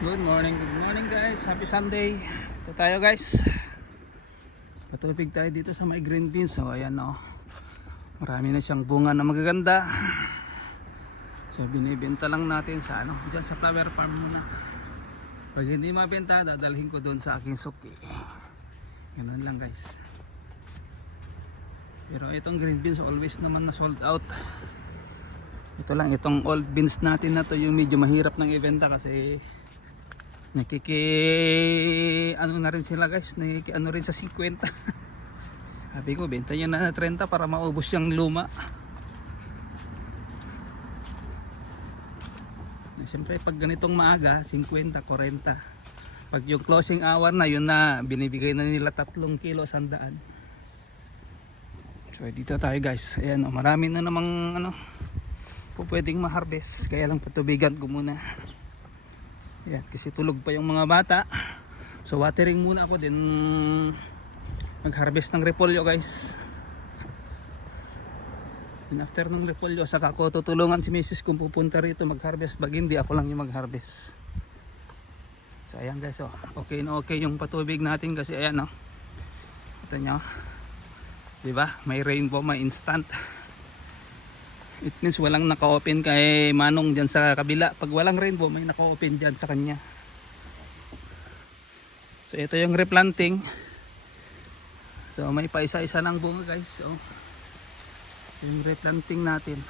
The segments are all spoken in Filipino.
Good morning guys. Happy Sunday. Ito tayo guys. Patubig tayo dito sa may green beans. So ayan o. Marami na siyang bunga na magaganda. So binibenta lang natin sa diyan sa flower farm muna. Pag hindi mabenta, dadalhin ko doon sa aking suki. Ganun lang guys. Pero itong green beans always naman na sold out. Ito lang, itong old beans natin na to yung medyo mahirap ng ibenta kasi na rin sila guys, rin sa 50. Sabi ko benta niya na 30 para maubos yung luma. Siyempre pag ganitong maaga 50, 40. Pag yung closing hour na yun na binibigay na nila 3 kilo 100. So dito tayo guys. Ayan marami na namang pwedeng ma-harvest, kaya lang patubigan ko muna. Ayan, kasi tulog pa yung mga bata. So watering muna ako din mag-harvest ng repolyo guys. And after ng repolyo, saka ko tutulungan si Mrs. kung pupunta rito mag-harvest. Pag hindi, ako lang yung mag-harvest. So ayan guys, okay na okay yung patubig natin kasi ayan ito nyo, diba? May rainbow, may instant. It means walang naka-open kay Manong dyan sa kabila. Pag walang rainbow, may naka-open dyan sa kanya. So ito yung replanting. So may pa isa-isa ng bunga guys. So yung replanting natin.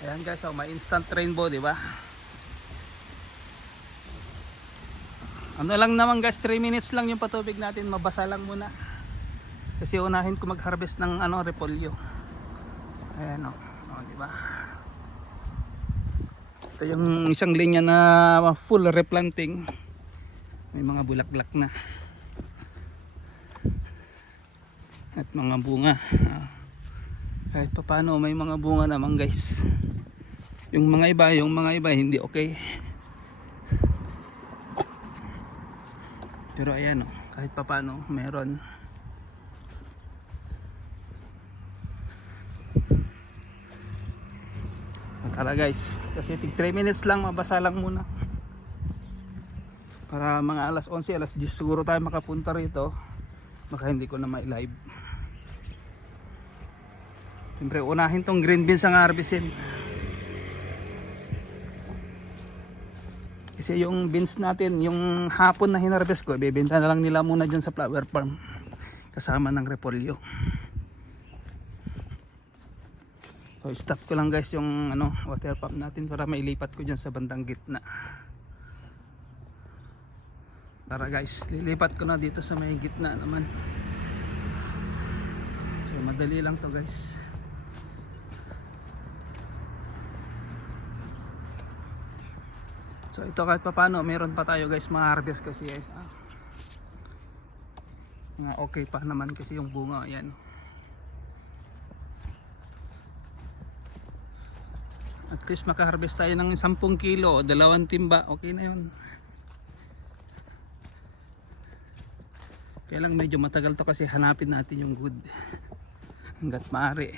Ayan guys, may instant rainbow, di ba? Ano lang naman guys, 3 minutes lang yung patubig natin. Mabasa lang muna. Kasi unahin ko mag-harvest ng repolyo. Ayan diba? Ito yung isang linya na full replanting. May mga bulaklak na at mga bunga. Kahit papano may mga bunga naman guys. Yung mga iba hindi okay. Pero ayan kahit papano meron. Tara guys, kasi 3 minutes lang, mabasa lang muna. Para mga alas 11, alas 10 siguro tayo makapunta rito. Baka hindi ko na ma-live. Siyempre unahin tong green beans ang harvestin. Kasi yung beans natin, yung hapon na hinarvest ko, bebenta na lang nila muna dyan sa flower farm. Kasama ng repolyo. So stop ko lang guys yung water pump natin para mailipat ko dyan sa bandang gitna. Tara guys, lilipat ko na dito sa may gitna naman. So madali lang to guys. So ito kahit papano meron pa tayo guys mga harvest kasi guys. Okay pa naman kasi yung bunga ayan. At least makaharvest tayo ng 10 kilo o 2 timba, okay na yun. Kaya lang medyo matagal to kasi hanapin natin yung good hanggat maaari.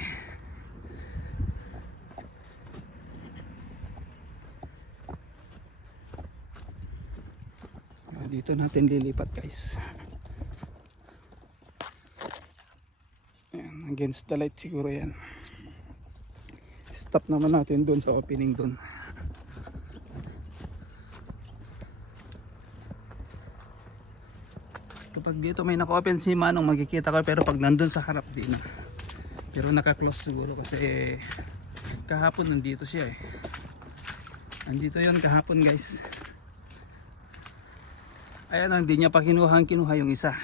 Dito natin lilipat guys. Ayan, against the light siguro yan. Stop naman natin doon sa opening doon. Kapag dito may naka-open si Manong makikita ko, pero pag nandun sa harap di na. Pero naka-close siguro kasi kahapon nandito siya eh. Nandito yon kahapon guys. Ayan hindi niya pa kinuha yung isa.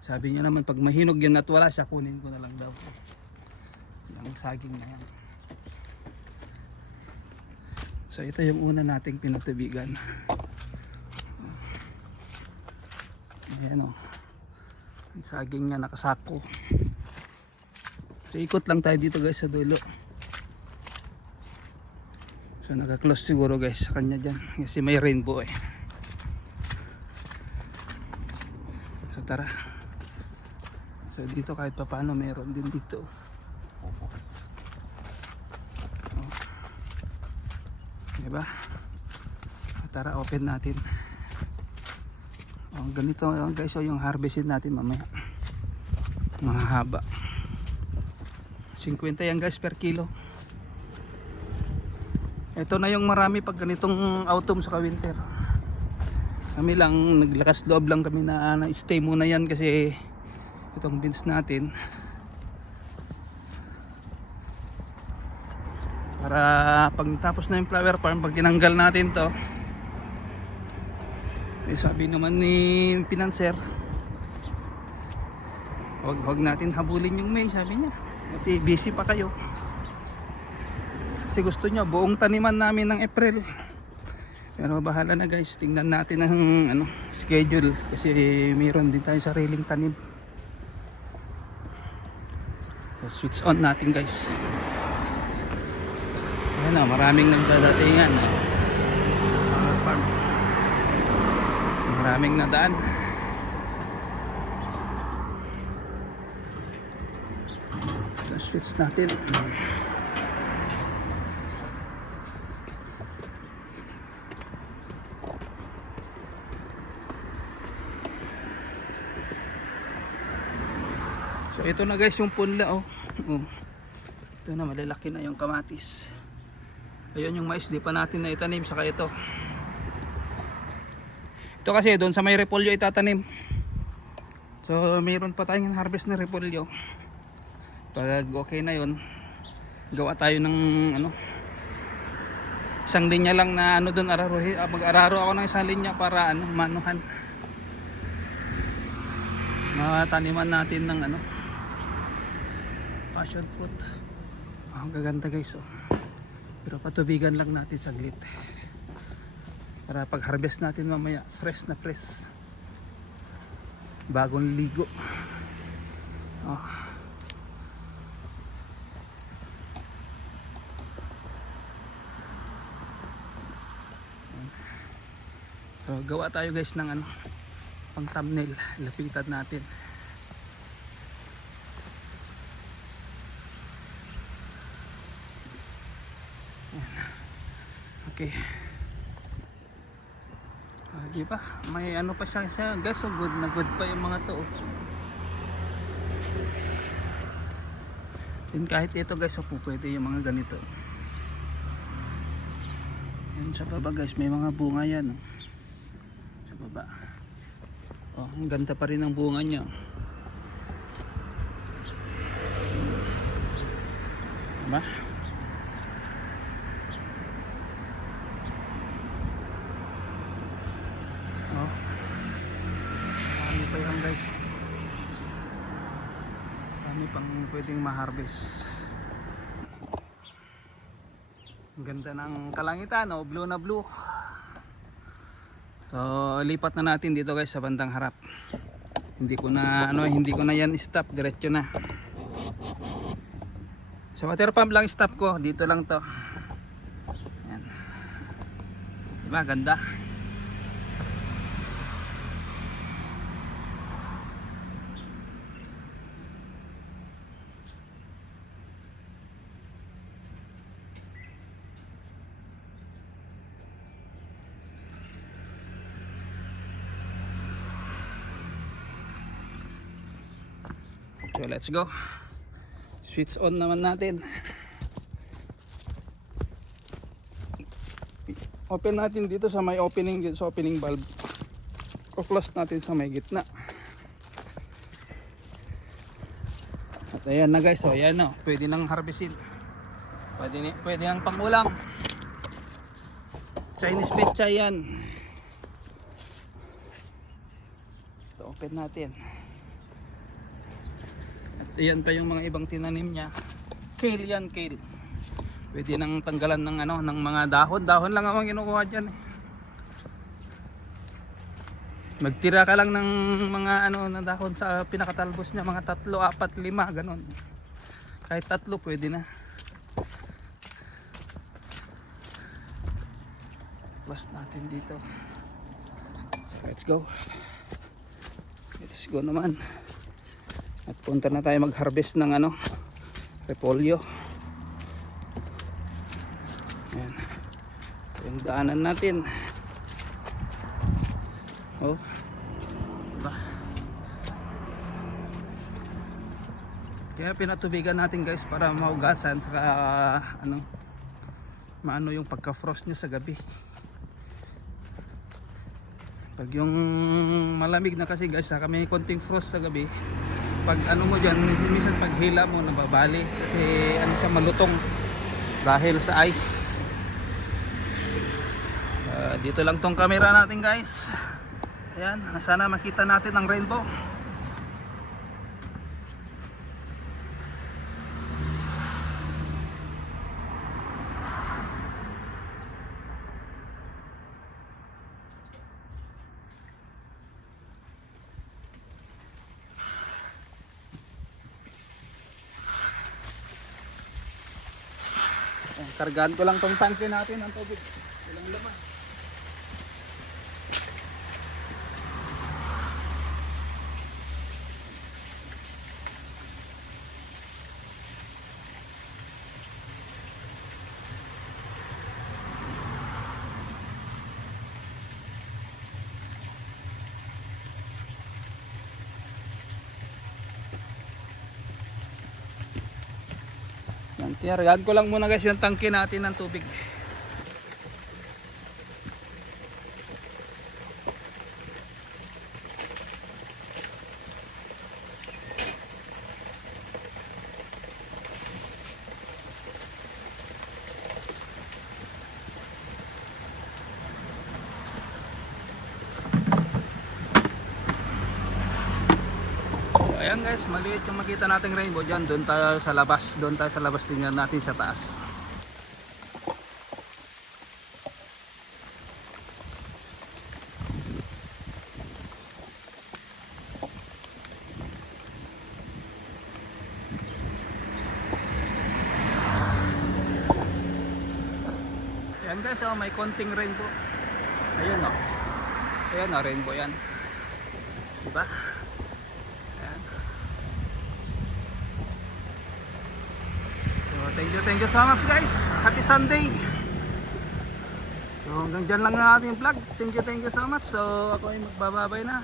Sabi niya naman pag mahinog yan at wala siya, kunin ko na lang daw. Yung saging na yan. So ito yung una nating pinatubigan. Ayan ang saging nga nakasako. So ikot lang tayo dito guys sa dulo. So naka-close siguro guys sa kanya dyan kasi may rainbow eh. So tara. So dito kahit papano meron din dito. Diba? Tara, open natin. Ganito guys, yung harvestin natin mamaya. Mga haba. 50 yan guys per kilo. Ito na yung marami pag ganitong autumn sa winter. Kami lang naglakas loob lang kami na stay muna yan kasi itong beans natin para pag tapos na yung flower farm, pag tinanggal natin to, sabi naman ni pinanser, wag natin habulin yung May, sabi niya, kasi busy pa kayo. Kasi gusto niya buong taniman namin ng April. Pero bahala na guys, tingnan natin ang schedule kasi mayroon din tayong sariling tanim. So, switch on natin guys. Ayan na, maraming nagdadatingan. Farm. Maraming nadaan. So, switch natin. So ito na guys yung punla ito na, malalaki na yung kamatis. Ayun yung mais, di pa natin na itanim. Saka ito kasi doon sa may repolyo itatanim. So mayroon pa tayong harvest na repolyo. Pag okay na yun, gawa tayo ng isang linya lang na doon, mag-araro ako ng isang linya para manuhan, mataniman natin ng passion fruit. Ang gaganda guys pero patubigan lang natin saglit para pag harvest natin mamaya fresh na fresh, bagong ligo. So gawa tayo guys ng pang thumbnail, lapitan natin. Okay. Di ba? May pa siya guys, so good na good pa yung mga to. Then kahit ito guys, so pwede yung mga ganito. Yan sa baba guys, may mga bunga yan. Sa baba. Ang ganda pa rin ng bunga niya. Diba? Marami pa yan guys. Marami pang pwedeng ma-harvest. Ang ganda ng kalangitan, blue na blue. So lipat na natin dito guys sa bandang harap. Hindi ko na yan stop, diretso na. Sa water pump lang stop ko, dito lang to. Yan. Diba ganda? So let's go. Switch on naman natin. Open natin dito sa may opening, sa opening valve. O-close natin sa may gitna. At ayan na guys, so ayan na, pwede nang harvestin. Pwede nang pangulam. Chinese pechay yan. Ito, open natin. Ayan pa yung mga ibang tinanim niya. Kale yan, kale. Pwede nang tanggalan ng ng mga dahon. Dahon lang ang kinukuha diyan. Magtira ka lang ng mga na dahon sa pinakatalbos niya, mga 3, 4, 5 ganun. Kahit 3 pwede na. Plus natin dito. So let's go. Let's go naman. At punta na tayo mag-harvest ng repolyo. Ayan. Yung daanan natin. Oh. Diba? Kaya pinatubigan natin guys para maugasan saka ano maano yung pagka-frost niya sa gabi. Pag yung malamig na kasi guys, saka may konting frost sa gabi, pag ano mo dyan, minsan pag hila mo nababali kasi ano siya malutong dahil sa ice. Dito lang tong camera natin guys. Ayan, sana makita natin ang rainbow. Kargaan ko lang tong tangke natin ng tubig. Walang laman. Kargaan ko lang muna guys yung tangke natin ng tubig. Ayan guys, maliit yung makita nating rainbow dyan. Doon tayo sa labas. Doon tayo sa labas, tingnan natin sa taas. Ayan guys, oh, may konting rainbow. Ayan oh. Ayan oh, rainbow yan. Diba? Thank you so much guys. Happy Sunday. So hanggang dyan lang ang ating vlog. Thank you so much. So ako ay magbababay na.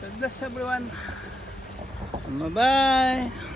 God bless everyone. Bye bye.